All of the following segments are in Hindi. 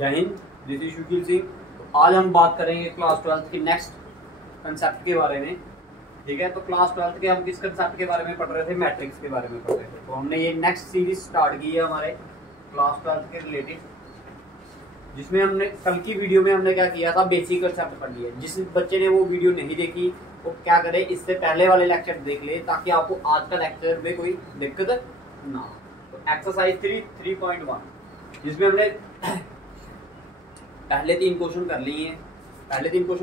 जय हिंद, दिस इज शुकील सिंह। तो आज हम बात करेंगे क्लास 12th के नेक्स्ट कंसेप्ट के बारे में। ठीक है, तो क्लास 12th के हम किस कंसेप्ट के बारे में पढ़ रहे थे? मैट्रिक्स के बारे में पढ़ रहे थे। तो हमने ये नेक्स्ट सीरीज स्टार्ट की है हमारे क्लास 12th के रिलेटेड, जिसमें हमने कल की वीडियो में हमने क्या किया था, बेसिक कंसेप्ट पढ़ लिया। जिस बच्चे ने वो वीडियो नहीं देखी वो क्या करे, इससे पहले वाले लेक्चर देख ले, ताकि आपको आज का लेक्चर में कोई दिक्कत ना हो। तो एक्सरसाइज 3.1 जिसमें हमने पहले 3 क्वेश्चन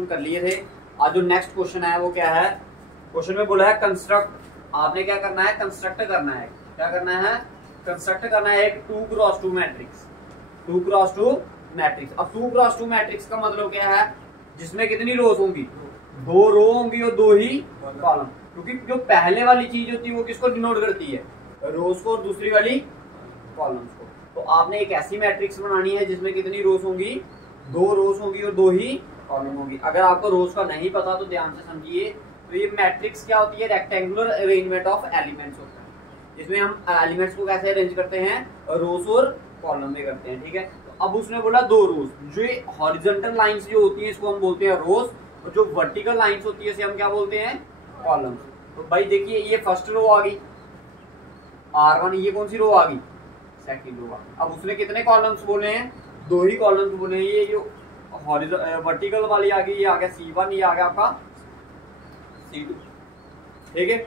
कर लिए थे। आज जो नेक्स्ट क्वेश्चन है वो क्या है? क्वेश्चन में बोला है कंस्ट्रक्ट। आपने क्या करना है? कंस्ट्रक्ट करना है। क्या करना है? कंस्ट्रक्ट करना है एक 2x2 मैट्रिक्स। 2x2 matrix. अब 2x2 मैट्रिक्स का मतलब क्या है? जिसमें कितनी रोज होंगी? 2 रो होंगी और 2 ही कॉलम। क्योंकि जो पहले वाली चीज होती है वो किसको डिनोट करती है? रोज को, और दूसरी वाली कॉलम्स को। तो आपने एक ऐसी मैट्रिक्स बनानी है जिसमें कितनी रोज होंगी? 2 रोज होंगी और 2 ही कॉलम होंगी। अगर आपको रोज का नहीं पता तो ध्यान से समझिए। तो ये मैट्रिक्स क्या होती है? रेक्टेंगुलर अरेंजमेंट ऑफ एलिमेंट्स होता है, जिसमें हम एलिमेंट्स को कैसे अरेंज करते हैं? रोज और कॉलम में करते हैं। ठीक है, तो अब उसने बोला 2 रोज। जो हॉरिजॉन्टल लाइंस जो होती है इसको हम बोलते हैं रोज, और जो वर्टिकल लाइंस होती है इसे हम क्या बोलते हैं? कॉलम्स। तो भाई देखिए, ये फर्स्ट रो आ गई R1, ये कौन सी रो आ गई? सेकंड रो आ गई। अब उसने कितने कॉलम्स बोले हैं? 2 ही कॉलम्स बोले हैं। ये जो वर्टिकल वाली आ गई, ये आ गया C1, ये आ गया आपका C2। ठीक है,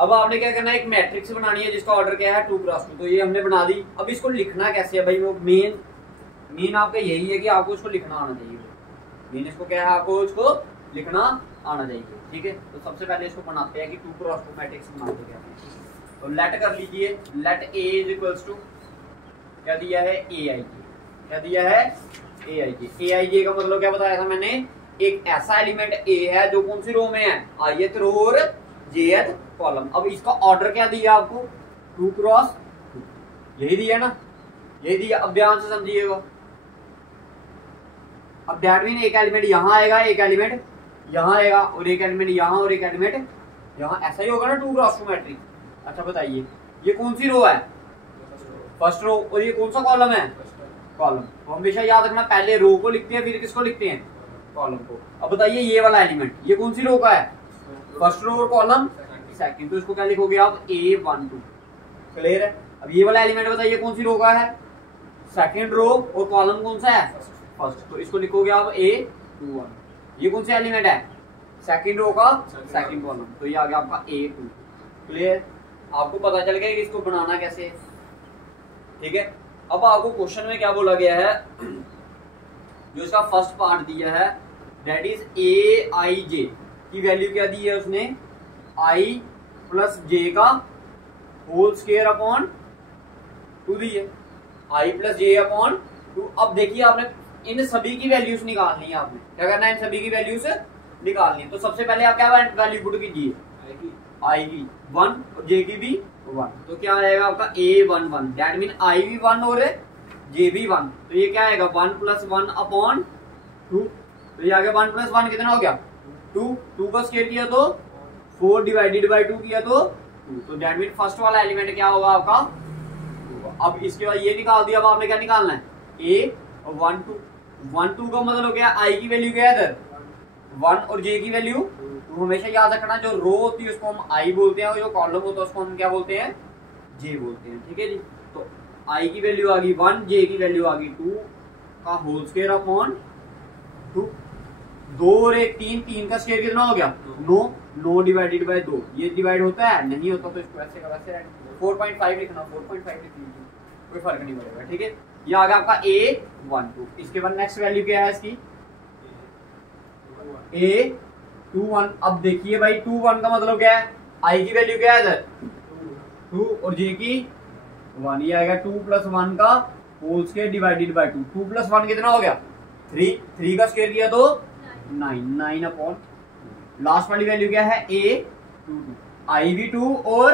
अब आपने क्या करना है? एक मैट्रिक्स बनानी है जिसका ऑर्डर क्या है? 2x2। तो ये हमने बना दी। अब इसको लिखना कैसे है भाई? वो मेन आपका यही है कि आपको इसको लिखना आना चाहिए। मेन इसको क्या है? आपको इसको लिखना आना चाहिए। ठीक है, तो सबसे पहले इसको बनाते हैं कि 2x2 मैट्रिक्स बनाते क्या है। तो लेट कर लीजिए, let A is equals to क्या दिया है? AIJ। क्या दिया है? AIJ। AIJ का मतलब क्या बताया था मैंने? एक ऐसा एलिमेंट A है जो कौन सी रो में है? ith रो और jth कॉलम। अब इसका ऑर्डर क्या दिया आपको? 2x2। यही दिया ना? यही दिया। अब ध्यान से समझिएगा। अब दैट मीन एक एलिमेंट यहाँ आएगा, एक एलिमेंट यहाँ आएगा, और एक एलिमेंट यहाँ, और एक एलिमेंट यहाँ। ऐसा ही होगा ना 2x2 मैट्रिक्स। अच्छा बताइए, ये कौन सी रो है? First row. और ये कौन सा कॉलम है? कॉलम। तो हमेशा याद रखना, पहले रो को लिखते हैं फिर किसको लिखते हैं? कॉलम को। अब बताइए, ये वाला एलिमेंट ये कौन सी रो का है? फर्स्ट रो और कॉलम सेकंड। तो इसको क्या लिखोगे आप? A12। क्लियर है? अब ये वाला एलिमेंट बताइए कौन सी रो का है? सेकंड रो, और कॉलम कौन सा है? फर्स्ट। तो इसको लिखोगे आप A21। ये कौन सा एलिमेंट है? सेकंड रो का सेकंड कॉलम। तो ये आ गया आपका A2। क्लियर? आपको पता चल गया कि इसको बनाना कैसे है। ठीक है, अब आपको क्वेश्चन में क्या बोला गया है? जो इसका फर्स्ट पार्ट दिया है दैट इज AIJ की वैल्यू क्या दी है उसने? I प्लस J का होल स्क्वायर अपॉन 2 दी है। I plus J upon 2। अब देखिए, आपने इन सभी की वैल्यूज निकालनी है। आपने क्या करना है? इन सभी की वैल्यूज निकालनी है। तो सबसे पहले आप क्या वैल्यू पुट कीजिए? I की 1 और J की भी 1। तो क्या आएगा आपका? A11। दैट मीन I भी 1 और J भी 1। तो ये क्या आएगा? 1 प्लस 1 अपॉन 2। तो ये आ गया 1 प्लस 1 कितना हो गया? 2। 2 का स्क्वायर किया तो 4 डिवाइडेड बाई 2 किया तो 2। तो दैट मीन फर्स्ट वाला एलिमेंट क्या होगा आपका? 2। अब इसके बाद ये निकाल दिया। अब आपने क्या निकालना है? A और 1 2। 1 2 का मतलब क्या है? I की वैल्यू क्या है इधर? 1 और J की वैल्यू। तो हमेशा याद रखना, जो रो होती है उसको हम I बोलते हैं, और जो कॉलम होता है उसको हम क्या बोलते हैं? J बोलते हैं। ठीक है जी। तो I की वैल्यू आ गई 1, J की वैल्यू आ गई 2 का होल स्क्वायर अपॉन 2। 2 और 1 3 का स्क्वायर कितना हो गया? 9 डिवाइडेड बाय 2। ये डिवाइड होता है? नहीं होता। तो इसको ऐसे का वैसे 4.5 लिखना। 4.5 लिख लीजिए, कोई फर्क नहीं पड़ेगा। ठीक है, ये आ गया आपका A12। इसके बाद नेक्स्ट वैल्यू क्या है इसकी? A21। अब देखिए भाई, 21 का मतलब क्या है? I की वैल्यू क्या है इधर? 2 और J की 1। ये आएगा 2 प्लस 1 का whole square divided by 2। 2 plus 1 कितना हो गया? 3। 3 का स्क्वायर किया तो 9 अपॉन। लास्ट वाली वैल्यू क्या है? A22। I भी 2 और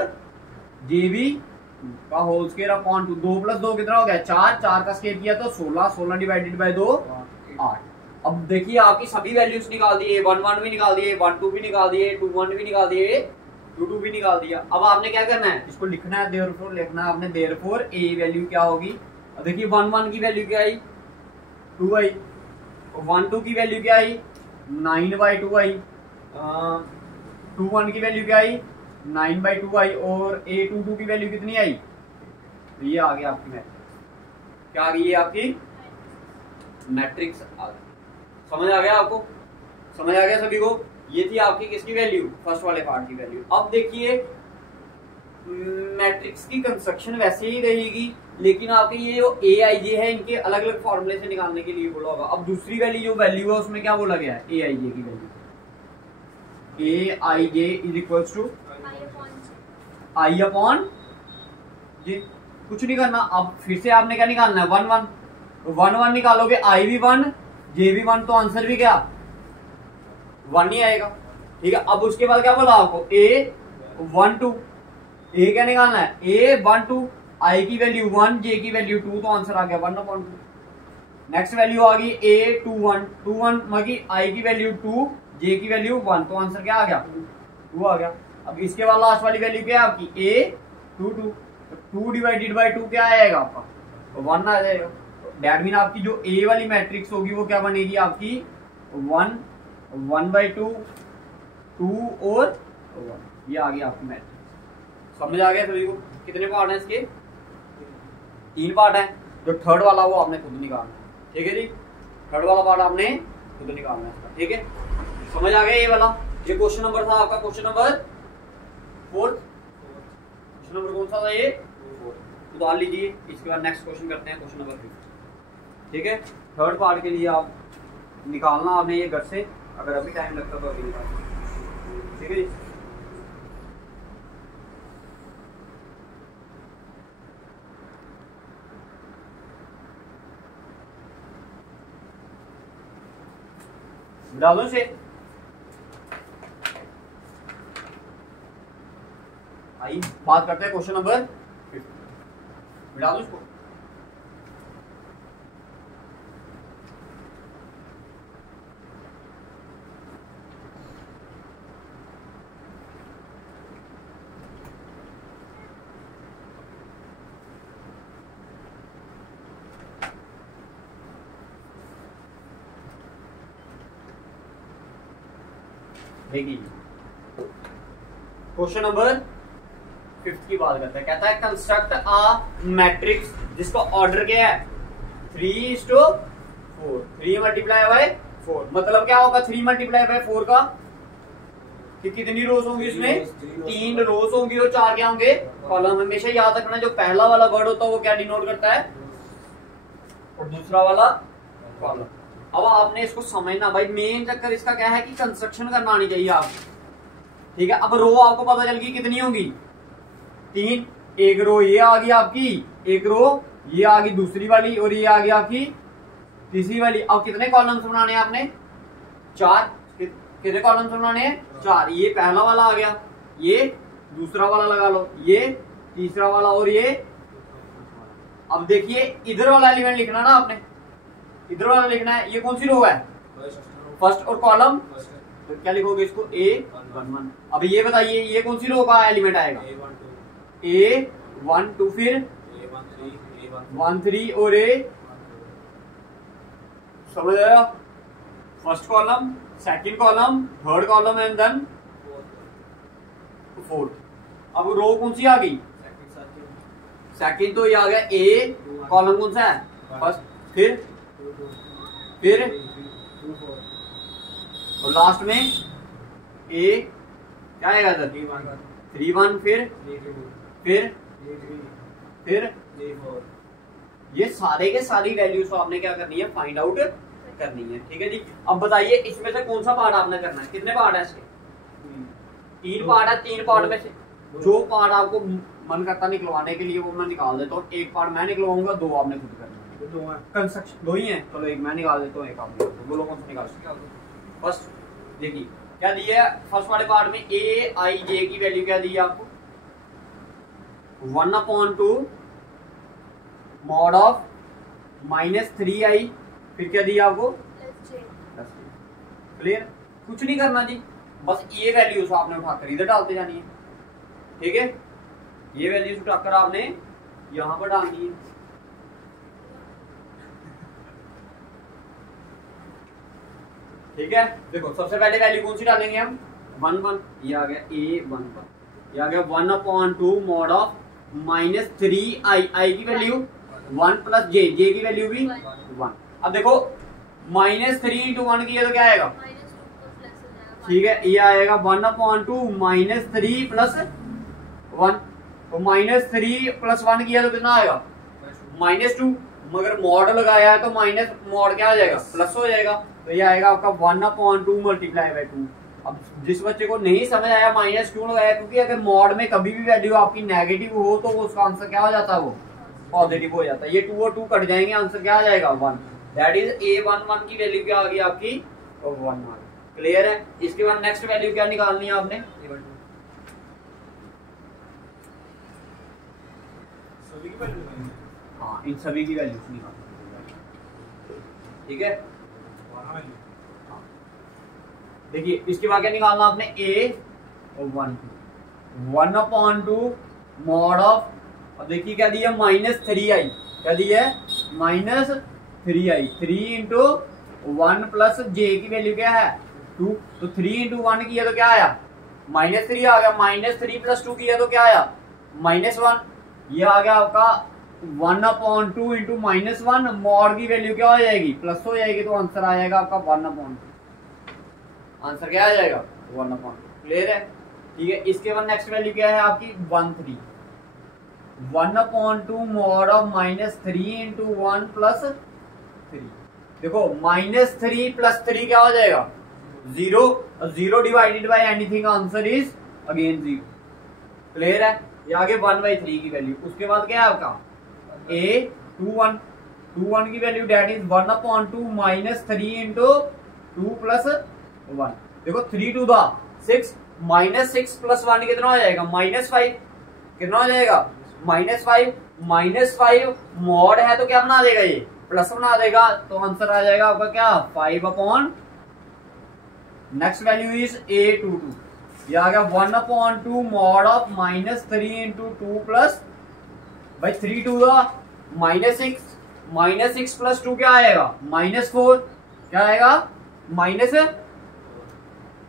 J भी 2 का होल स्क्वायर अपॉन 2। 2 प्लस 2 कितना हो गया? 4। 4 का स्क्वायर किया तो 16। 16 डिवाइडेड बाय 2 8। अब देखिए, आपकी सभी वैल्यूज निकाल दिए। 1 भी निकाल दिए, 1 2 भी निकाल दिए, 2 1 भी निकाल दिए, 2 2 भी निकाल दिया। अब आपने क्या करना है? इसको लिखना है। देयरफॉर लिखना है आपने, देयरफॉर A वैल्यू क्या होगी? अब देखिए 1 1 की वैल्यू क्या आई? 2 आई, 1 2 की वैल्यू क्या आई 9/2 आई, 2 1 की वैल्यू क्या आई 9/2 आई, और a 2 2 की वैल्यू कितनी आई, तो ये आ गया आपकी मैट्रिक्स। क्या आ गई ये आपकी मैट्रिक्स आ गई। समझ आ गया आपको, समझ आ गया सभी को। ये थी आपकी किसकी वैल्यू, फर्स्ट वाले पार्ट की वैल्यू। अब देखिए मैट्रिक्स की कंस्ट्रक्शन वैसे ही रहेगी, लेकिन आपके ये जो ए आई जे है इनके अलग अलग फॉर्मूले से निकालने के लिए बोला होगा। अब दूसरी वाली जो वैल्यू है उसमें क्या बोला गया है, ए आई जे की value, a i j is equals to i upon j. कुछ नहीं करना, अब फिर से आपने क्या निकालना है 1 1, 1 1 निकालोगे, आई भी 1 जे भी 1, तो आंसर भी क्या 1 ही आएगा। ठीक है, अब उसके बाद क्या बोला आपको ए 1 2, ए क्या निकालना है ए 1 2, आई की वैल्यू 1 जे की वैल्यू 2, तो आंसर आ गया 1/2। नेक्स्ट वैल्यू आ गई ए 2 1, 2 1 मतलब आई की वैल्यू 2 जे की वैल्यू 1, तो आंसर क्या आ गया 2 आ गया। अब इसके बाद लास्ट वाली वैल्यू क्या है आपकी ए 2 2, 2 डिवाइडेड बाई 2 क्या आएगा आपका, तो 1 आ जाएगा। दैट मीन आपकी जो ए वाली मैट्रिक्स होगी वो क्या बनेगी आपकी 1 1/2 2 और 1, ये आ गई आपकी मैट्रिक्स। समझ आ गया सभी को। कितने पार्ट हैं इसके, 3 पार्ट हैं। जो थर्ड वाला वो आपने खुद निकालना है। ठीक है जी, थर्ड वाला पार्ट आपने खुद निकालना है इसका। ठीक है, समझ आ गया ये वाला। ये क्वेश्चन नंबर था आपका, क्वेश्चन नंबर 4। क्वेश्चन नंबर कौन सा था ये, 4, तो डाल लीजिए। इसके बाद नेक्स्ट क्वेश्चन करते हैं, क्वेश्चन नंबर 5। ठीक है, थर्ड पार्ट के लिए आप निकालना आपने ये घर से, अगर अभी टाइम लगता तो अभी निकालना। ठीक है जी, डालो से आई बात करते हैं क्वेश्चन नंबर 5। डालो इसको। देखिए क्वेश्चन नंबर 5 की बात करते हैं। कहता है कंस्ट्रक्ट अ मैट्रिक्स जिसका ऑर्डर क्या है 3:4, 3 मल्टीप्लाई बाय 4। मतलब क्या होगा 3 मल्टीप्लाई बाय 4 का, कि कितनी रोज होंगी इसमें 3 रोज होंगी और 4 क्या होंगे कॉलम। हमेशा याद रखना जो पहला वाला वर्ड होता है वो क्या डिनोट करता है, और दूसरा वाला कॉलम। अब आपने इसको समझना भाई, मेन चक्कर इसका क्या है कि कंस्ट्रक्शन करना आनी चाहिए आपको। ठीक है, अब रो आपको पता चल गई कितनी होंगी 3, एक रो ये आ गई आपकी, एक रो ये आ गई दूसरी वाली, और ये आ गई आपकी तीसरी वाली। अब कितने कॉलम्स बनाने हैं आपने 4, कितने कॉलम्स बनाने हैं 4। ये पहला वाला आ गया, ये दूसरा वाला लगा लो, ये तीसरा वाला, और ये। अब देखिए इधर वाला एलिमेंट लिखना ना आपने, इधर वाला लिखना है। ये कौन सी रो है, फर्स्ट, और कॉलम तो क्या लिखोगे इसको A11। अब ये बताइए ये कौन सी रो का एलिमेंट आएगा A12, फिर A13 और A, समझ आया, first column, second column, third column and then fourth. अब रो कौन सी आ गई सेकंड, तो ये आ गया A, कॉलम कौन सा है फर्स्ट, फिर और लास्ट में A क्या आएगा इधर 3 1, फिर ये सारे के सारी वैल्यूज आपने क्या करनी है फाइंड आउट करनी है। ठीक है जी, अब बताइए इसमें से कौन सा पार्ट आपने करना है, कितने पार्ट है इसके 3 पार्ट है। 3 पार्ट में से जो पार्ट आपको मन करता निकलवाने के लिए वो मैं निकाल देता हूँ। एक पार्ट मैं निकलवाऊंगा, 2 आपने खुद करना है। 2 है कंस्ट्रक्शन, 2 ही है, चलो एक मैं निकाल देता हूँ, एक आप निकाल दो। बोलो कौन सा निकाल सकते। फर्स्ट देखिए क्या दिया है, फर्स्ट वाले पार्ट में ए आई जे की वैल्यू क्या दी है आपको 1/2 मॉड ऑफ -3i, फिर क्या दिया आपको क्लियर। कुछ नहीं करना जी, बस ये वैल्यूज आपने उठाकर इधर डालते जानी है। ठीक है, ये वैल्यूज उठाकर आपने यहां पर डालनी है। ठीक है, देखो सबसे पहले वैल्यू कौन सी डालेंगे हम, 1 1, ये आ गया A11, ये आ गया 1/2 मॉड ऑफ -3i, i की वैल्यू 1 प्लस j, j की वैल्यू भी 1। अब देखो -3 × 1 किया तो क्या आएगा, ठीक है, ये आएगा 1/2 -3 प्लस 1, तो -3 प्लस 1 किया तो कितना आएगा, -2, मगर मॉड लगाया है तो माइनस मॉड क्या हो जाएगा, प्लस हो जाएगा, तो ये आएगा आपका 1/2 मल्टीप्लाई बाय 2। अब जिस बच्चे को नहीं समझ आया माइनस क्यों लगाया, क्योंकि अगर मॉड में कभी भी वैल्यू आपकी नेगेटिव हो तो उसका आंसर क्या हो जाता है, वो पॉजिटिव हो जाता है। ये 2 और 2 कट जाएंगे, आंसर क्या आ जाएगा 1, दैट इज A11 की वैल्यू क्या आ गई आपकी 1 मार्क। क्लियर है। इसके बाद नेक्स्ट वैल्यू क्या निकालनी है आपने, हाँ इन सभी की वैल्यू निकालनी, ठीक है। देखिए इसके बाद क्या निकालना आपने, A12 1/2 मॉड ऑफ, अब देखिए क्या दिया -3i, क्या दिया है -3i, 3 × 1 प्लस j की वैल्यू क्या है 2, तो 3 × 1 किया तो क्या आया -3 आ गया, -3 + 2 किया तो क्या आया -1, ये आ गया आपका 1/2 × -1, मॉड की वैल्यू क्या हो जाएगी, प्लस हो जाएगी, तो आंसर आ जाएगा आपका 1/2, आंसर क्या आ जाएगा 1/2। क्लियर है, ठीक है। इसके बाद नेक्स्ट वैल्यू क्या है आपकी 13, 1/2 मॉड ऑफ -3 × 1 प्लस 3, देखो -3 + 3 क्या हो जाएगा 0, 0 divided by anything answer is again 0। Clear है, ये आगे 1/3 की वैल्यू। उसके बाद क्या है आपका A21 की वैल्यू डेट इज 1/2 -3 × 2 + 1, देखो 3 × 2 6, -6 + 1 कितना हो जाएगा -5, कितना हो जाएगा -5, -5 मॉड है तो क्या बना देगा, ये प्लस बना देगा, तो आंसर आ जाएगा आपका क्या 5/, नेक्स्ट वैल्यू इज A22, ये आ गया 1/2 मॉड ऑफ -3 × 2 प्लस भाई 3 × 2 -6 + 2 क्या आएगा -4, क्या आएगा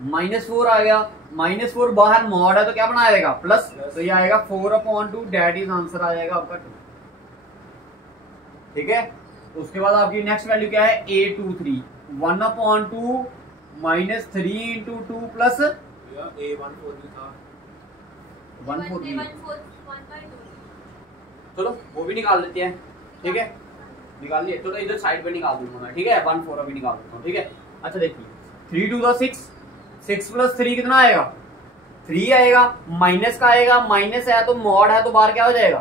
-4 आ गया, -4 बाहर मॉड है तो क्या बना देगा प्लस, तो ये आएगा 4/2, डेट इज आंसर आ जाएगा आपका 2। ठीक है, उसके बाद आपकी नेक्स्ट वैल्यू क्या है A23, 1/2 -3 × 2 प्लस चलो वो भी निकाल लेते हैं, ठीक है, निकाल लिए, तो इधर साइड पे निकाल दूंगा मैं, ठीक है, 1/4 अभी निकाल देता हूँ, ठीक है। अच्छा देखिए 3 × 2 6 + 3 कितना आएगा 3 आएगा, माइनस का आएगा, माइनस है तो मॉड है तो बाहर क्या हो जाएगा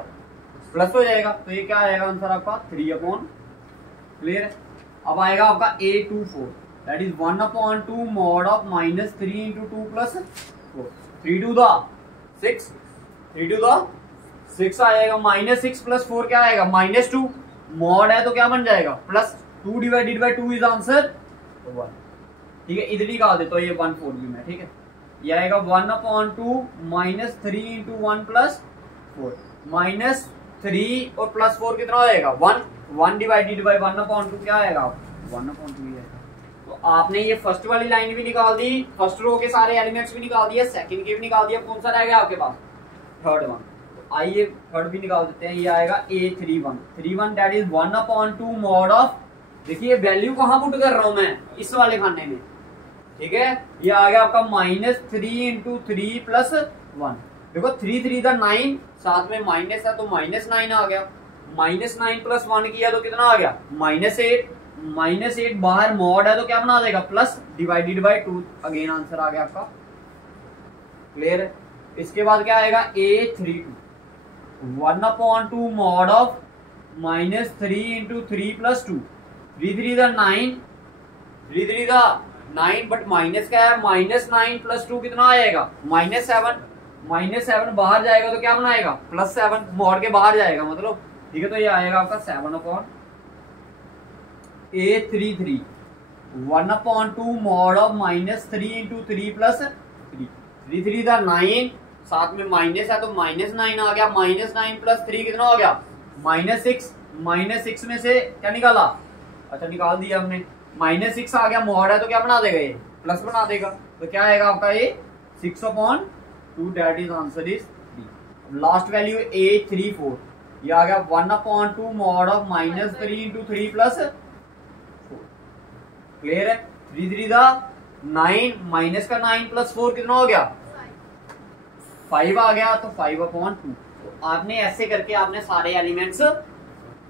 प्लस हो जाएगा, तो ये क्या आएगा आंसर आपका 3/। क्लियर है। अब आएगा आपका A24, that is 1/2 mod of -3 × 2 + 4, 3 × 2 6, 3 × 2 6 आएगा, -6 + 4 क्या आएगा -2, मॉड है तो क्या बन जाएगा plus, 2 divided by 2 is answer 1। ठीक है, इधर निकाल देता हूँ ये 1/4 भी मैं, ठीक है, ये आएगा 1/2 -3 × 1 + 4, -3 और +4 कितना हो जाएगा 1 डिवाइडेड बाय 1/2 क्या आएगा 1/2 आएगा। तो आपने ये फर्स्ट वाली लाइन भी निकाल दी, फर्स्ट रो के सारे एलिमेंट्स भी निकाल दिए, सेकंड के भी निकाल दिया, कौन सा रह गया आपके पास थर्ड वन, तो आइए थर्ड भी निकाल देते हैं। ये आएगा A31 that is 1/2 mod of, देखिए वैल्यू कहाँ पुट कर रहा हूं मैं इस वाले खाने में, ठीक है, ये आ गया आपका -3 × 3 + 1, देखो 3 3 था 9, साथ में माइनस है तो -9 आ गया, -9 + 1 किया तो कितना आ गया -8 बाहर मॉड है तो क्या बना देगा plus, divided by 2, again answer आ गया आपका। क्लियर है। इसके बाद क्या आएगा A32, 1/2 मॉड ऑफ -3 × 3 + 2, 3 3 था 9, 3 3 था 9 बट माइनस क्या है -9 + 2 कितना आएगा -7 बाहर जाएगा तो क्या बनाएगा +7, मॉड के बाहर जाएगा मतलब, ठीक है, तो ये आएगा आपका 7/। A33, 1/2 मॉड ऑफ -3 × 3 + 3, 3 3 था 9, साथ में माइनस है तो -9 आ गया, -9 + 3 कितना हो गया -6 में से क्या निकाला, अच्छा निकाल दिया हमने, -6 आ गया, मॉड है तो क्या बना देगा ये, प्लस बना देगा। तो क्या आएगा आपका ये 6/2, that is answer is D. Last value A34, ये आ गया 1/2 मॉड ऑफ -3 × 3 + 4। क्लियर है? 3 3 दा 9, माइनस का 9 + 4 कितना हो गया 5 आ गया, तो 5/2। तो आपने ऐसे करके आपने सारे एलिमेंट्स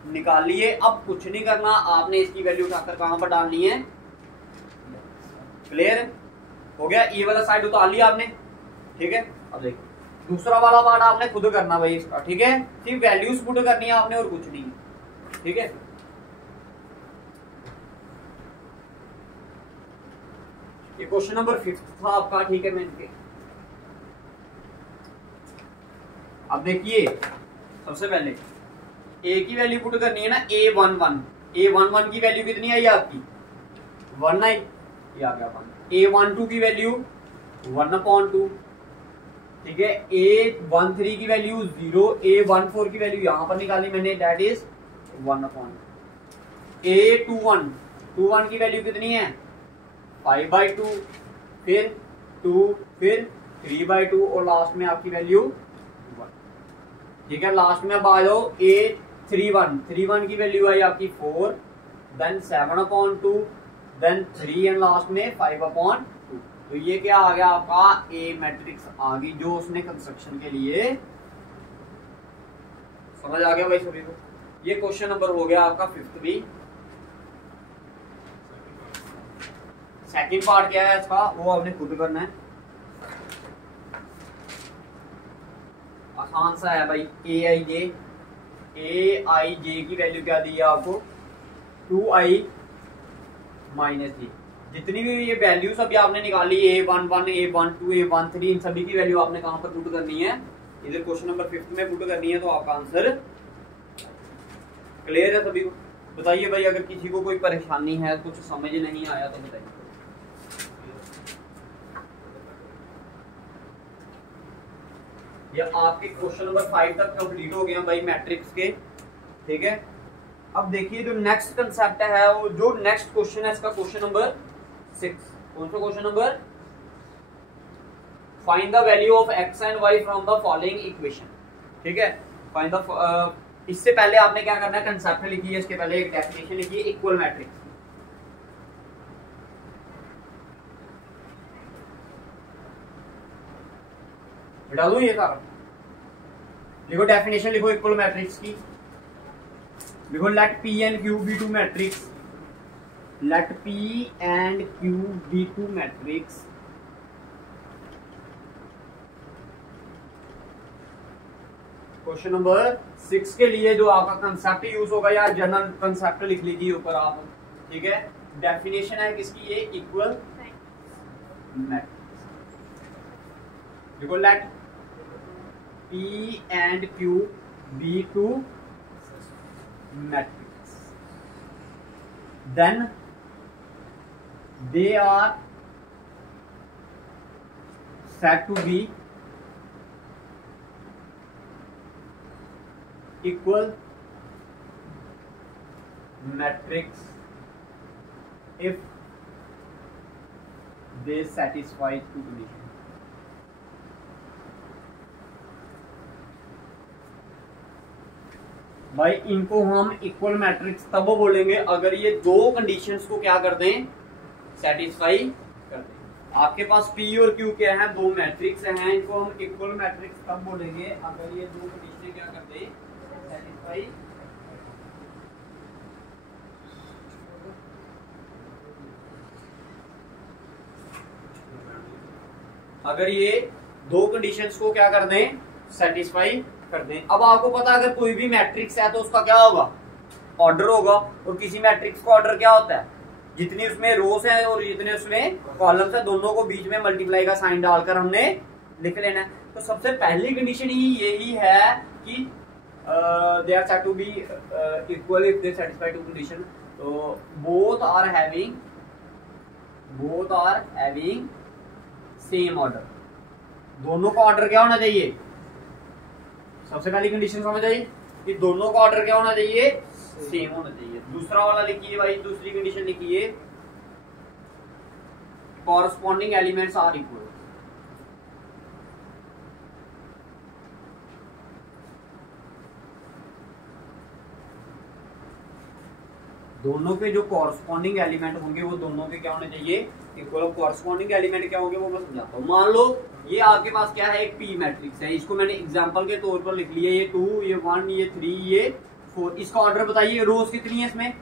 निकाल लिए। अब कुछ नहीं करना, आपने इसकी वैल्यू उठाकर कहां पर डालनी है। क्लियर हो गया? ये वाला साइड उतार लिया आपने, ठीक है। अब देखो दूसरा वाला पार्ट आपने खुद करना भाई इसका, ठीक है। सिर्फ वैल्यूज पुट करनी है आपने और कुछ नहीं, ठीक है। ये क्वेश्चन नंबर 5 था आपका, ठीक है। मैं अब देखिए सबसे पहले ए की वैल्यू पुट करनी है ना, A11। A11 की वैल्यू कितनी आई आपकी 1 आई, ये आ गया 1। A12 की वैल्यू 1/2, ठीक है। A13 की वैल्यू 0, A14 की वैल्यू यहां पर निकाली मैंने, दैट इज 1/2। A21 की वैल्यू कितनी है 5/2, फिर 2, फिर 3/2 और लास्ट में आपकी वैल्यू 1, ठीक है। लास्ट में अब आ जाओ A31 की वैल्यू आई आपकी 4, देन 7/2, देन 3 एंड लास्ट में 5/2। तो ये क्या आ गया आपका ए मैट्रिक्स आ गई, जो उसने कंस्ट्रक्शन के लिए। समझ आ गया भाई सभी को? ये क्वेश्चन नंबर हो गया आपका 5th भी। सेकंड पार्ट क्या है इसका, वो आपने खुद करना है। आसान सा है भाई। ए आई जे की वैल्यू क्या दी है आपको 2i -3। जितनी भी ये वैल्यूज अभी आपने निकाली A11, A12, A13, इन सभी की वैल्यू आपने कहां पर पुट करनी है, इधर क्वेश्चन नंबर 5 में पुट करनी है। तो आपका आंसर क्लियर है सभी को? बताइए भाई, अगर किसी को कोई परेशानी है, कुछ समझ नहीं आया तो बताइए। ये आपके क्वेश्चन नंबर 5 तक कंप्लीट हो गया भाई मैट्रिक्स के, ठीक है। अब देखिए जो नेक्स्ट कंसेप्ट है, वो जो नेक्स्ट क्वेश्चन है इसका क्वेश्चन नंबर 6। कौन सा question number? Find the value of x and y from the following equation, ठीक है। फाइंड द इससे पहले आपने क्या करना है, कंसेप्ट लिखिए, इसके पहले एक डेफिनेशन लिखिए इक्वल मैट्रिक्स। बिठा दो ये सारा, लिखो डेफिनेशन, लिखो इक्वल मैट्रिक्स की। लिखो let P and Q be two मैट्रिक्स, let P and Q be two मैट्रिक्स। क्वेश्चन नंबर 6 के लिए जो आपका कंसेप्ट यूज होगा, या जनरल कंसेप्ट लिख लीजिए ऊपर आप, ठीक है। डेफिनेशन है किसकी, ये इक्वल मैट्रिक्स। देखो late P and Q be two matrix, then they are said to be equal matrix if they satisfy two conditions। भाई इनको हम इक्वल मैट्रिक्स तब बोलेंगे अगर ये दो कंडीशंस को क्या कर दें, सेटिस्फाई कर दें। आपके पास P और Q क्या है, दो मैट्रिक्स हैं, इनको हम इक्वल मैट्रिक्स तब बोलेंगे अगर ये दो कंडीशनें क्या कर दें, सेटिस्फाई। अगर ये दो कंडीशंस को क्या कर दें, सेटिस्फाई कर दें। अब आपको पता है अगर कोई भी मैट्रिक्स है तो उसका क्या होगा, ऑर्डर होगा। और किसी मैट्रिक्स का ऑर्डर क्या होता है, जितनी उसमें रोज है और जितने उसमें कॉलम्स है, दोनों को बीच में मल्टीप्लाई का साइन डालकर हमने लिख लेना है। तो सबसे पहली कंडीशन ही यही है कि they are said to be equal if they satisfy two condition. तो both are having same order. दोनों का ऑर्डर क्या होना चाहिए, सबसे पहली कंडीशन समझ आई कि दोनों का ऑर्डर क्या होना चाहिए, सेम होना चाहिए। दूसरा वाला लिखिए भाई, दूसरी कंडीशन लिखिए कॉरस्पॉन्डिंग एलिमेंट्स आर इक्वल। दोनों के जो कॉरस्पॉन्डिंग एलिमेंट होंगे वो दोनों के क्या होने चाहिए, इक्वल। कॉरस्पॉन्डिंग एलिमेंट क्या होंगे वो मैं समझाता हूँ। मान लो ये आपके पास क्या है, एक पी मैट्रिक्स है, इसको मैंने एग्जांपल के तौर पर लिख लिया, ये 2, ये 1, ये 3, ये 4। इसका ऑर्डर बताइए, रोज कितनी है इसमें,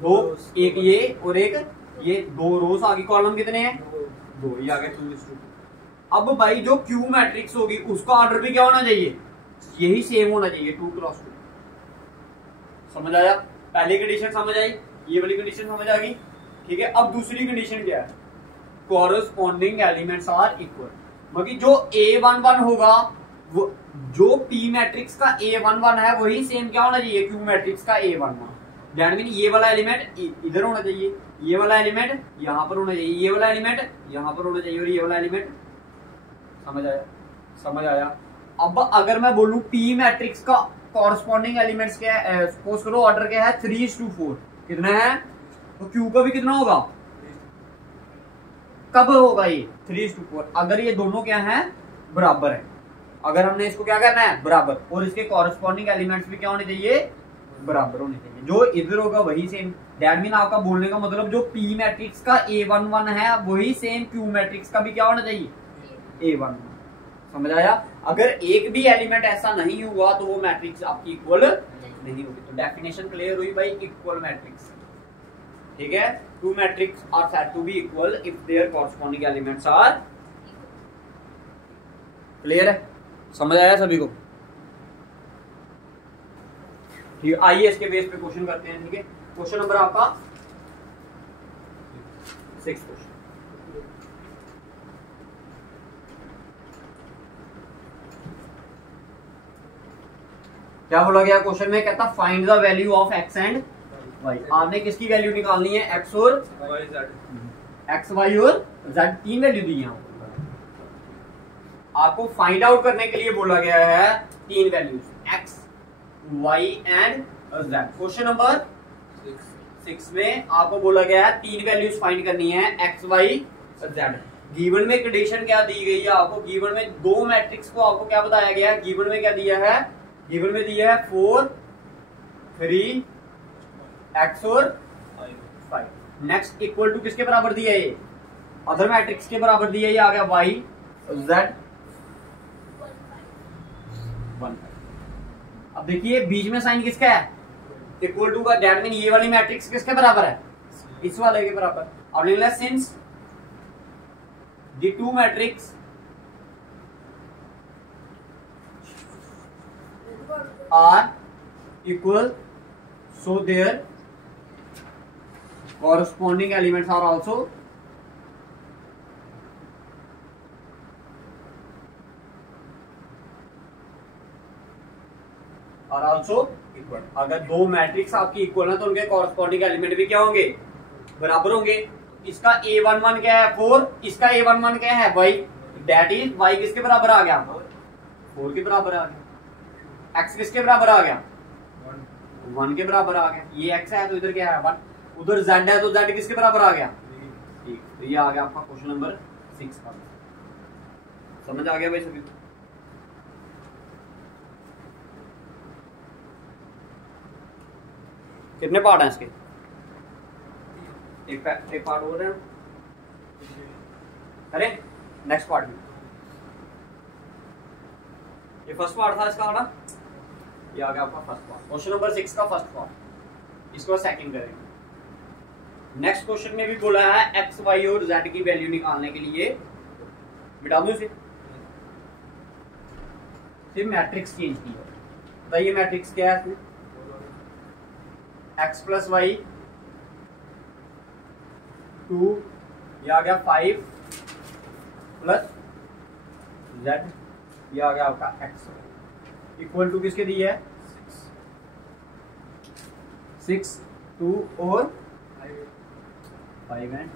2, एक ये और एक ये, 2 रोज आगे, कॉलम कितने हैं, 2, ये आगे 2:2। अब भाई जो क्यू मैट्रिक्स होगी उसका ऑर्डर भी क्या होना चाहिए, यही सेम होना चाहिए, 2x2। समझ आया, पहली कंडीशन समझ आई, ये वाली कंडीशन समझ आ गई, ठीक है। अब दूसरी कंडीशन क्या है, कॉरस्पॉन्डिंग एलिमेंट्स आर इक्वल। मतलब जो A11 होगा वो जो P मैट्रिक्स का A11 है वही सेम क्या होना चाहिए, Q मैट्रिक्स का A11। दैट मीन ये वाला एलिमेंट इधर होना चाहिए, ये वाला एलिमेंट यहाँ पर होना चाहिए, ये वाला एलिमेंट यहाँ पर होना चाहिए और ये वाला एलिमेंट, समझ आया, समझ आया। अब अगर मैं बोलूं P मैट्रिक्स का कॉरस्पॉन्डिंग एलिमेंट्स क्या है, सपोज करो ऑर्डर क्या है 3:4, कितना है, तो Q का भी कितना होगा, कब होगा ये 3:4, अगर ये दोनों क्या है, बराबर है। अगर हमने इसको क्या करना है, बराबर, और इसके कॉरस्पॉन्डिंग एलिमेंट्स भी क्या होने चाहिए, बराबर होने चाहिए। जो इधर होगा वही सेम। दैट मीन आपका बोलने का मतलब जो P मैट्रिक्स का A11 है वही सेम Q मैट्रिक्स का भी क्या होना चाहिए, A11। समझ आया। अगर एक भी एलिमेंट ऐसा नहीं हुआ तो वो मैट्रिक्स आपकी इक्वल नहीं होगी। तो डेफिनेशन क्लियर हुई भाई, इक्वल मैट्रिक्स, ठीक है। Two matrix are said to be equal if their corresponding elements are. Clear है, समझ आया सभी को, ठीक है। आइए इसके बेस पे क्वेश्चन करते हैं, ठीक है। क्वेश्चन नंबर आपका 6 क्वेश्चन। क्या बोला गया क्वेश्चन में, कहता find the value of x and y. आपने किसकी वैल्यू निकालनी है, एक्स और एक्स वाई और जेड, 3 वैल्यू दी है आपको। फाइंड आउट करने के लिए बोला गया है 3 values, x y and z. Question number 6 में आपको बोला गया है 3 वैल्यूज फाइंड करनी है, एक्स वाई जेड। गिवन में कंडीशन क्या दी गई है आपको, गिवन में 2 मैट्रिक्स को आपको क्या बताया गया है, गिवन में क्या दिया है, गिवन में दिया है 4, 3, एक्स और 5। नेक्स्ट इक्वल टू किसके बराबर दिया है, ये अदर मैट्रिक्स के बराबर दिया है, ये आ गया वाई जेड 1। अब देखिए बीच में साइन किसका है, इक्वल टू का। दैट मीन ये वाली मैट्रिक्स किसके बराबर है, इस वाले के बराबर। अब लिख लें since the two matrix are equal so their corresponding elements are also equal. अगर 2 मैट्रिक्स आपकी इक्वल है तो उनके कॉरस्पॉन्डिंग एलिमेंट भी क्या होंगे, बराबर होंगे। इसका A11 क्या है, 4, इसका A11 क्या है, y, दैट इज y किसके बराबर आ गया, 4 के बराबर आ गया। x किसके बराबर आ गया, 1 के बराबर आ गया। ये x है तो इधर क्या है 1, उधर z है तो z किसके बराबर आ गया, ठीक। तो ये आ गया आपका क्वेश्चन नंबर 6 का। समझ आ गया भाई सभी को। कितने पार्ट हैं इसके, एक पार्ट हो रहे हैं, अरे नेक्स्ट पार्ट में ये फर्स्ट पार्ट था इसका ना, ये आ गया आपका फर्स्ट पार्ट, क्वेश्चन नंबर 6 का फर्स्ट पार्ट। इसको सेकंड करेंगे। नेक्स्ट क्वेश्चन में भी बोला है एक्स वाई और जेड की वैल्यू निकालने के लिए, बिठा दो इसे, सिर्फ मैट्रिक्स चेंज की है। बताइए मैट्रिक्स क्या है, एक्स प्लस वाई 2, ये आ गया 5 प्लस जेड, ये आ गया आपका एक्स इक्वल टू किसके दिए है 6, 2 और 5 एंड।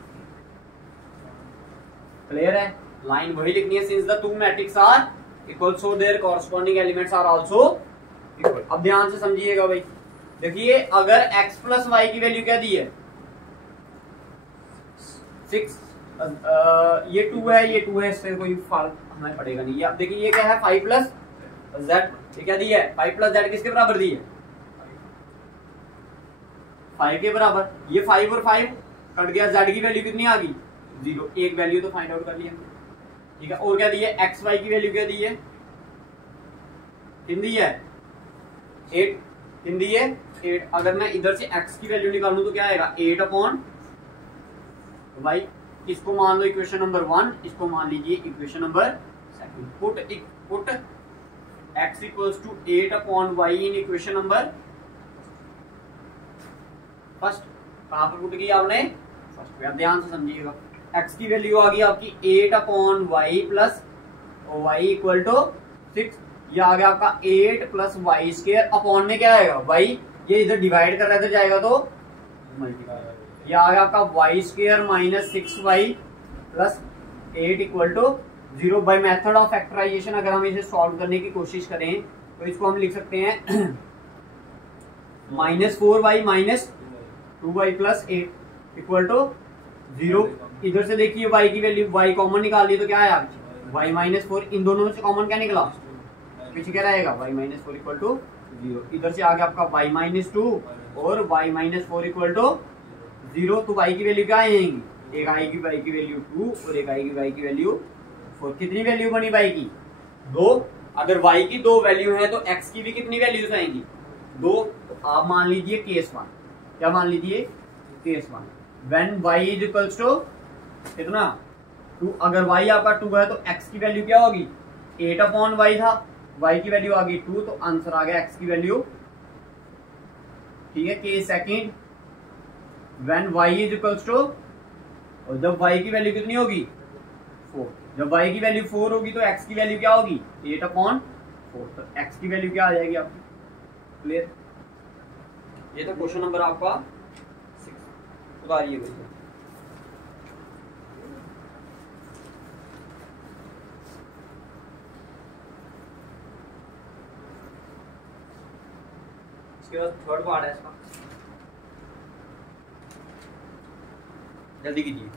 क्लियर है, लाइन वही लिखनी है, since the two matrix are equal so their corresponding elements are also equal. अब ध्यान से समझिएगा भाई, देखिए अगर x प्लस वाई की वैल्यू क्या दी है 6, ये 2 है, ये 2 है, इससे कोई फर्क हमें पड़ेगा नहीं। अब देखिए ये क्या है 5 प्लस जेड, ये क्या दिया है 5 प्लस जेड किसके बराबर दी है 5 के बराबर। ये 5 और 5 कट गया, जेड की वैल्यू कितनी आ गई 0, एक वैल्यू तो फाइंड आउट कर लिया, ठीक है। और क्या दी है एक्स वाई की वैल्यू क्या दी है, कितनी है 8, कितनी है 8। अगर मैं इधर से x की वैल्यू निकालूं तो क्या आएगा 8 अपॉन वाई। इसको मान लो इक्वेशन नंबर 1, इसको मान लीजिए equation number 2। Put x equals to 8 upon y in equation number first. कहां पर पुट किया आपने फर्स्ट पे, आप ध्यान से समझिएगा। x की वैल्यू आ गई आपकी 8 upon y plus y equal to 6। ये आ गया आपका 8 प्लस वाई स्क्वायर, अपॉन में क्या आएगा वाई, ये इधर डिवाइड कर रहा है तो जाएगा तो मल्टीप्लाई। ये आ गया आपका y square minus 6y plus 8 equal to 0। By method of factorization अगर हम इसे सॉल्व करने की कोशिश करें तो इसको हम लिख सकते हैं -4y minus 2y plus 8 equal to 0। इधर से देखिए y की वैल्यू, y कॉमन निकाल ली तो क्या आया y -4, इन दोनों में से कॉमन क्या निकला पीछे क्या रहेगा y -4 इक्वल टू 0। इधर से आ गया आपका y -2 और y -4 इक्वल टू 0। तो y की वैल्यू क्या आएगी, एक आएगी y की वैल्यू 2 और एक आएगी y की वैल्यू 4। कितनी वैल्यू बनी y की 2। अगर y की 2 वैल्यू है तो x की भी कितनी वैल्यूज आएंगी 2। तो आप मान लीजिए केस 1, क्या मान लीजिए case 1 when y is equals to कितना 2। अगर y आपका 2 है तो x की वैल्यू क्या होगी 8 अपॉन y था, y की वैल्यू आ गई 2, तो आंसर आ गया x की वैल्यू, ठीक है। Case second when y is equals to, और जब y की वैल्यू कितनी होगी 4, जब y की वैल्यू 4 होगी तो x की वैल्यू क्या होगी 8 अपॉन 4, तो x की वैल्यू क्या आ जाएगी आपकी, क्लियर। ये था क्वेश्चन नंबर आपका 6। उतारिए भैया। इसके बाद थर्ड पार्ट है इसका, जल्दी कीजिए।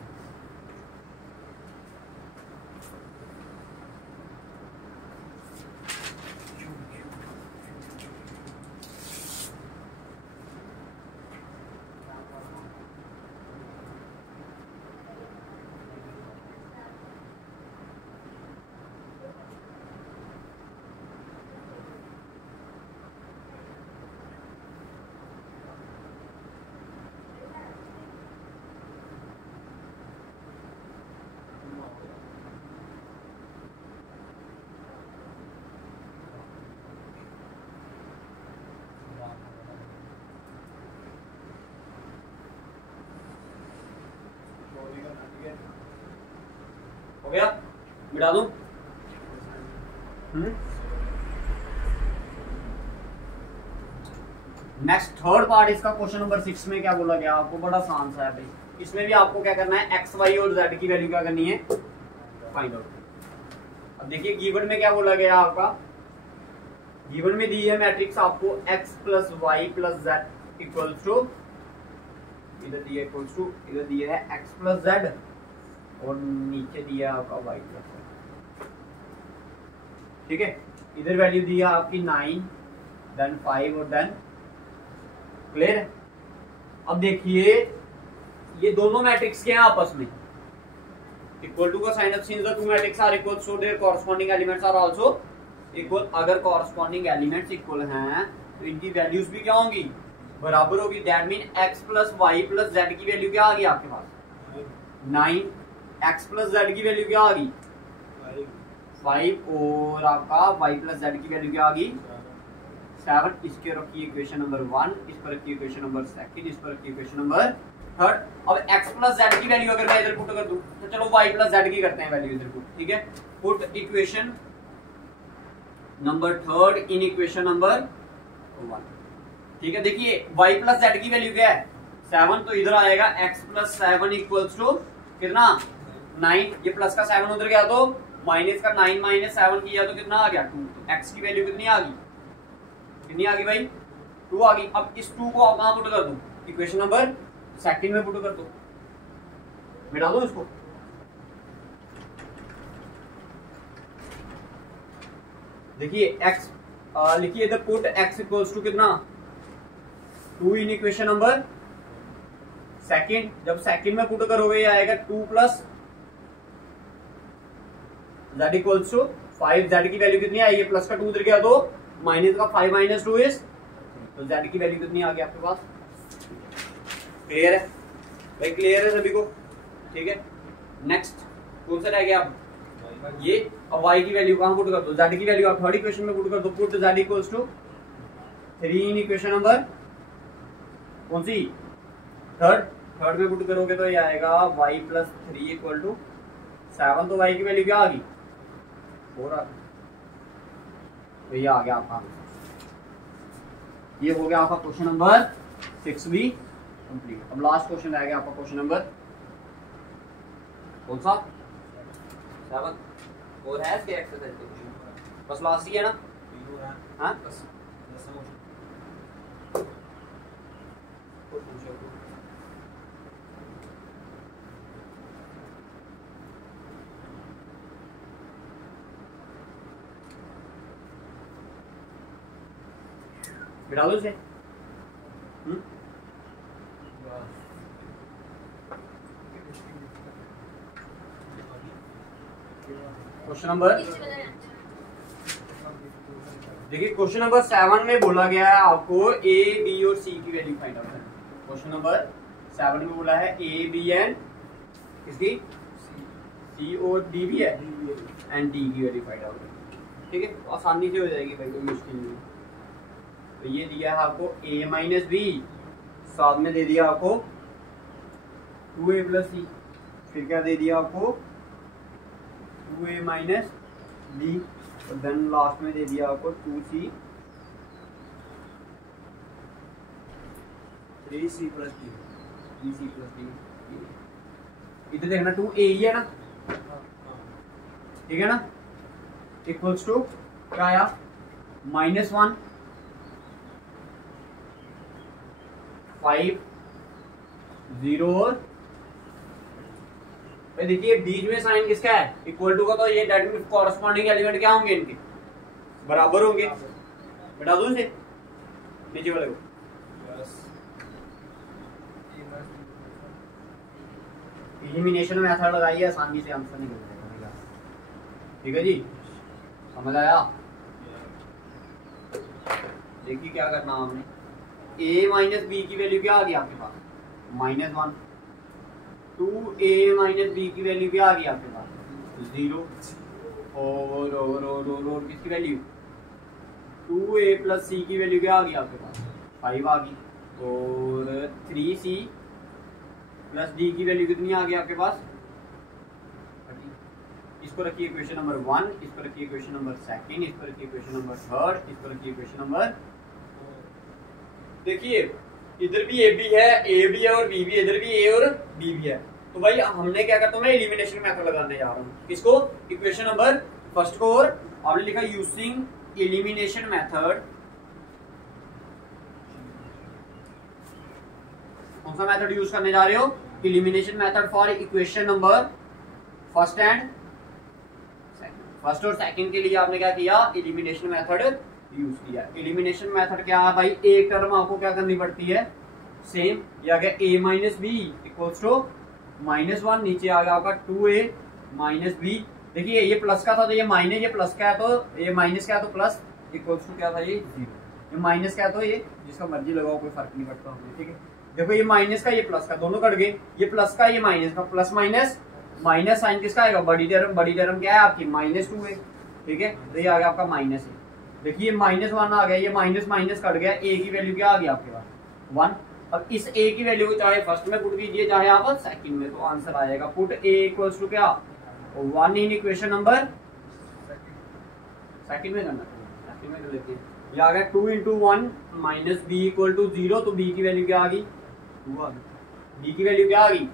हो गया, मिटा दूं। नेक्स्ट थर्ड पार्ट इसका क्वेश्चन नंबर 6 में क्या बोला गया आपको, बड़ा आसान सा है भाई। इसमें भी आपको क्या करना है एक्स वाई और जेड की वैल्यू क्या करनी है फाइंड आउट। अब देखिए गिवन में क्या बोला गया आपका, गिवन में दी है मैट्रिक्स आपको x plus y plus z equals to, इधर दिया इक्वल्स टू, इधर दिया है x प्लस जेड और नीचे दिया आपका y प्लस जेड, ठीक है। इधर वैल्यू दी है आपकी 9 देन 5 और देन, क्लियर है। अब देखिए ये दोनों मैट्रिक्स के हैं आपस में, इक्वल टू का sign up since the two matrix are equal so their corresponding elements are also equal. अगर कॉरस्पॉन्डिंग एलिमेंट्स इक्वल हैं तो इनकी वैल्यूज भी क्या होंगी बराबर होगी। That mean x plus y plus z की वैल्यू क्या आ गई आपके पास 9, x प्लस जेड की वैल्यू क्या आ गई 5 और आपका y प्लस जेड की वैल्यू क्या आ गई 7। इसके रखिए इक्वेशन नंबर 1, इस पर रखिए इक्वेशन नंबर 2, इस पर रखिए इक्वेशन नंबर 3। अब x प्लस जेड की वैल्यू अगर मैं इधर पुट कर दूं तो चलो y प्लस जेड की करते हैं वैल्यू इधर पुट, ठीक है। Put equation number 3 in equation number 1, ठीक है। देखिए y प्लस जेड की वैल्यू क्या है 7, तो इधर आएगा x प्लस 7 इक्वल्स टू कितना 9। ये प्लस का 7 उधर गया तो माइनस का 9 माइनस 7 किया तो कितना आ गया 2। तो x की वैल्यू कितनी आ गई, कितनी आ गई भाई 2 आ गई। अब इस 2 को आप कहां पुट कर दूं इक्वेशन नंबर 2 में पुट कर दो, मिटा दो इसको, देखिए x लिखिए इधर पुट x इक्वल्स टू कितना 2 इन इक्वेशन नंबर सेकंड। जब सेकंड में पुट करोगे ये आएगा 2 plus z equals to 5। z की वैल्यू कितनी आई है, प्लस का 2 उधर गया तो माइनस का 5 माइनस 2 इज, तो z की वैल्यू कितनी आ गई आपके पास। क्लियर है भाई, क्लियर है सभी को, ठीक है। नेक्स्ट कौन सा रह गया अब ये, अब y की वैल्यू कहां पुट कर दो, z की वैल्यू आप थर्ड इक्वेशन में पुट कर दो। Put z equals to 3 in equation number कौन सी, थर्ड में पुट करोगे तो ये आएगा y प्लस 3 इक्वल टू 7। तो y की वैल्यू क्या आ गई 4 आ गई। तो ये आ गया आपका, ये हो गया आपका क्वेश्चन नंबर 6 भी कंप्लीट। अब लास्ट क्वेश्चन रह गया आपका क्वेश्चन नंबर कौन सा 7 और है इसके एक्सरसाइज के बस लास्ट ही है ना। हाँ बिठा दो इसे। क्वेश्चन नंबर देखिए, क्वेश्चन नंबर 7 में बोला गया है आपको ए बी और सी की वैल्यू फाइंड आउट करना। क्वेश्चन नंबर 7 में बोला है ए बी एंड किसकी, सी और डी भी है एंड डी की वैल्यू फाइंड आउट करना, ठीक है। आसानी से हो जाएगी भाई, कोई मुश्किल नहीं। तो ये दिया है आपको a माइनस बी, साथ में दे दिया आपको 2a प्लस सी, फिर क्या दे दिया आपको 2a माइनस बी, और देन लास्ट में दे दिया आपको 2c 3c प्लस डी। इधर देखना 2a ही है ना, ठीक है ना, इक्वल्स टू क्या आया -1 5 0 और भाई देखिए बीच में साइन किसका है, इक्वल टू का, तो ये डेट मीन कॉरस्पॉन्डिंग एलिमेंट क्या होंगे, इनके बराबर होंगे। बता दूं इसे नीचे वाले को, एलिमिनेशन मेथड लगाइए, आसानी से आंसर निकल जाएगा, ठीक है जी, समझ आया। देखिए क्या करना हमने, a माइनस बी की वैल्यू क्या आ गई आपके पास -1, 2a माइनस बी की वैल्यू क्या आ गई आपके पास 0, और किसकी वैल्यू 2a प्लस सी की वैल्यू क्या आ गई आपके पास 5 आ गई, और 3c प्लस डी की वैल्यू कितनी आ गई आपके पास 30। इसको रखिए इक्वेशन नंबर 1, इसको रखिए इक्वेशन नंबर 2, इसको रखिए इक्वेशन नंबर 3, इसको रखिए इक्वेशन नंबर। देखिए इधर भी ए बी है, ए भी है और बी भी, इधर भी ए और बी भी है। तो भाई हमने क्या करता हूँ, मैं एलिमिनेशन मेथड लगाने जा रहा हूँ, किसको, इक्वेशन नंबर फर्स्ट को, और आपने लिखा यूजिंग एलिमिनेशन मेथड। कौन सा मेथड यूज करने जा रहे हो, elimination method for equation number first and second. First और सेकंड के लिए आपने क्या किया, एलिमिनेशन मेथड यूज किया। एलिमिनेशन मेथड क्या है भाई, एक टर्म आपको क्या करनी पड़ती है, सेम, ये आ गया a minus b equals to -1, नीचे आ गया आपका 2a माइनस बी। देखिए ये प्लस का था तो ये माइनस, ये प्लस का है तो ये माइनस का है तो प्लस, इक्वल्स टू क्या था ये 0, ये माइनस का है तो ये जिसका मर्जी लगाओ, कोई फर्क नहीं पड़ता हमें, ठीक है। देखो ये माइनस का ये प्लस का दोनों कट गए, ये प्लस का ये माइनस का, प्लस माइनस माइनस साइन किसका आएगा, बड़ी टर्म क्या है आपकी -2 है, ठीक है। तो ये आ गया आपका माइनस है। देखिए -1 आ गया, ये माइनस माइनस कट गया, a की वैल्यू क्या आ गई आपके पास 1। अब इस a की वैल्यू को चाहे फर्स्ट में पुट कीजिए चाहे आप सेकंड में, तो आंसर आएगा पुट a इक्वल्स टू क्या 1 इन इक्वेशन नंबर सेकंड में करना, सेकंड में कर लेते हैं। ये आ गया 2 × 1 माइनस बी इक्वल टू 0, तो b की वैल्यू क्या आ गई 2 आ गई, b की वैल्यू क्या आ गई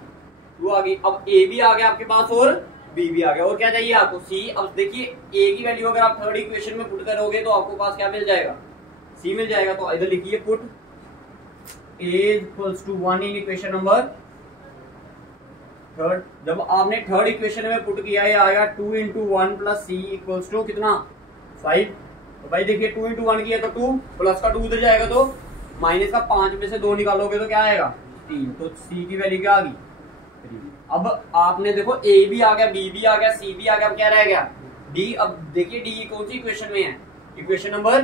2 आ गई। अब a भी आ गया आपके पास और बी भी आ गया, और क्या चाहिए आपको सी। अब देखिए ए की वैल्यू अगर आप थर्ड इक्वेशन में पुट करोगे तो आपको पास क्या मिल जाएगा, सी मिल जाएगा। तो इधर लिखिए put a equals to 1 in equation number third. जब आपने थर्ड इक्वेशन में पुट किया, ये आएगा 2 × 1 प्लस सी इक्वल्स टू कितना 5। तो भाई देखिए 2 into 1 किया तो 2, प्लस का 2 उधर जाएगा तो माइनस का 5 में से 2 निकालोगे तो क्या आएगा 3। तो सी की वैल्यू क्या आ गई 3। अब आपने देखो ए भी आ गया, बी भी आ गया, सी भी आ गया, अब क्या रह गया डी। अब देखिए डी कौन सी इक्वेशन में है, इक्वेशन नंबर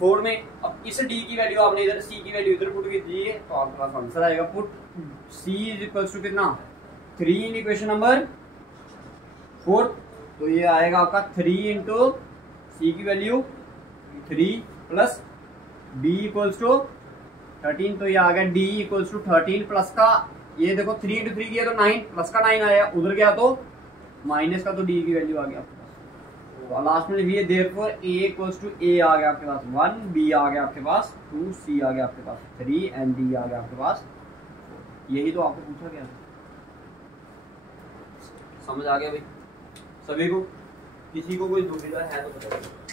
4 में। अब इस डी की वैल्यू आपने इधर, सी की वैल्यू इधर पुट कीजिए तो आपके पास आंसर आएगा। Put c is equal to कितना 3 इन इक्वेशन नंबर 4। तो ये आएगा आपका 3 इंटू सी की value 3 plus b equals to 13। तो ये आ गया डी इक्वल्स टू 13 प्लस का, ये देखो 3 इंटू 3 किया तो 9, प्लस का 9 आया, उधर गया तो माइनस का, तो डी की वैल्यू आ गया आपके पास। तो लास्ट में लिखिए देयरफॉर ए इक्वल्स टू ए आ गया आपके पास 1, बी आ गया आपके पास 2, सी आ गया आपके पास 3 एंड डी आ गया आपके पास। यही तो आपको पूछा गया। समझ आ गया भाई सभी को? किसी को कोई दुविधा है तो बताइए।